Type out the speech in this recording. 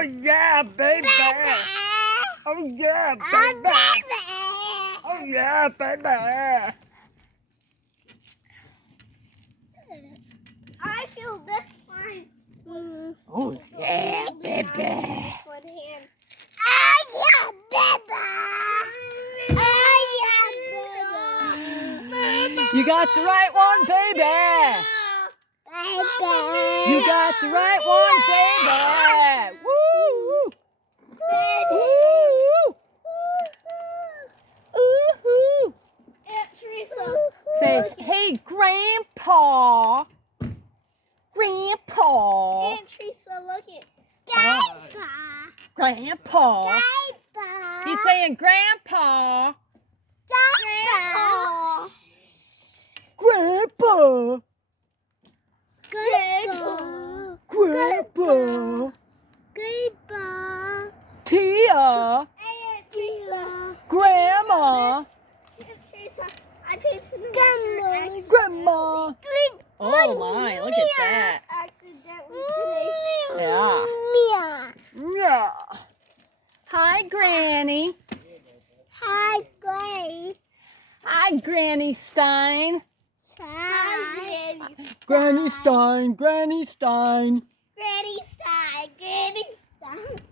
Oh yeah, baby. Oh yeah, baby. Oh yeah, baby. I feel this fine. Oh yeah, baby. One hand. Oh yeah, baby. Oh yeah, baby. You got the right one, baby. You got the right one, baby. Woo! Woo! Woo-hoo! Aunt Teresa. Say, hey, Grandpa. Grandpa. Aunt Teresa, look it. Grandpa. He's saying Grandpa. Grandpa. Grandpa. Grandpa. Grandpa. Grandpa. Tia. Aunt Teresa. Grandma. Aunt Teresa, I painted the shirt Grandma. Oh my, look at that. accidentally today. Yeah. Yeah. Hi, Granny. Hi, Granny. Hi, Granny Stein. Hi, Granny. Granny Stein. Granny Stein. Granny Stein. Granny Stein.